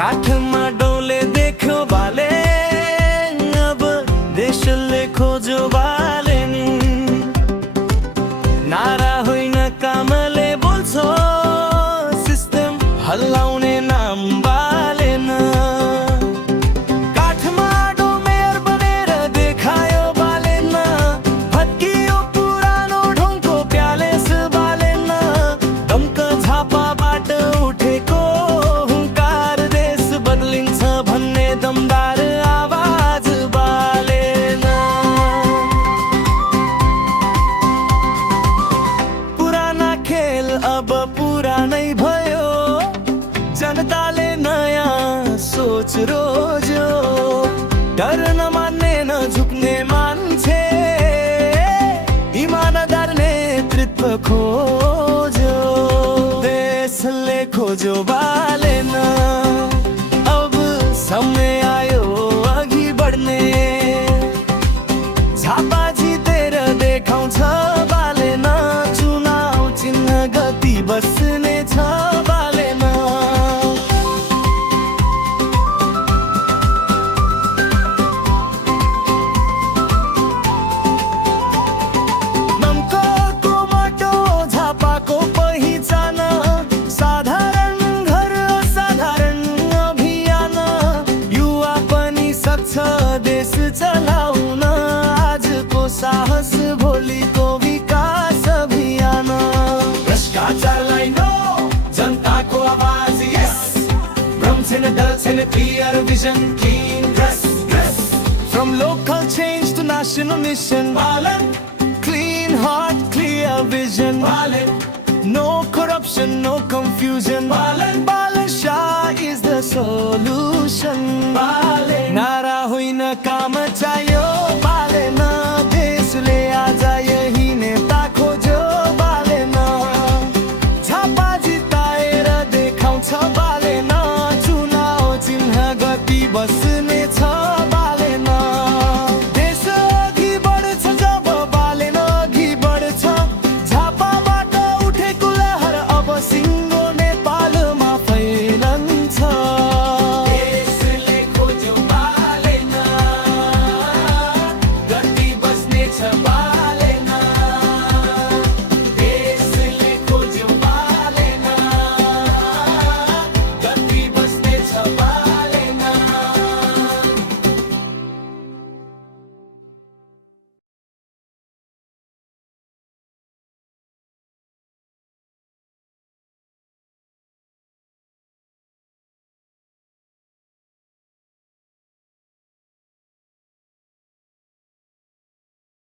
काठमा डोले देख्यो बाले अब देशले खोज्यो बालेन नारा होइन कामले बोल्छो सिस्टम हल्लाउने नाम बालेन काठमाडौँ मेयर बनेर देखायो बालेन भत्कियो पुरानो ढुङ्गो प्यालेस बालेन दम्क झापाबाट उठेको हुङ्कार देश बदलिन्छ भन्ने दमदार आवाज बालेन पुराना खेल अब पुरानै भयो जनताले नयाँ सोच रोज्यो डर नमान्ने नझुक्ने मान्छे इमानदार नेतृत्व खोज्यो देशले खोज्यो बालेन अब समय आयो अघि बढ्ने झापा जितेर देखाउँछ बालेन चुनाव चिन्ह गति बस्ने छ बालेन नम्कको माटो झापाको पहिचान साधारण घर असाधारण अभियान युवा पनि सक्छ देश चलाउन आजको साहस भोलिको विकास अभियान भ्रष्टाचारलाई नो जनताको आवाज यस भ्रम छैन डर छैन clear vision clean dress from local change to national mission Balan clean heart clear vision Balan no corruption no confusion Balan Shah is the solution Balan नारा होइन काम चाहियो बालेन देशले आज यही नेता खोज्यो बालेन झापा जिताएर देखाउँछ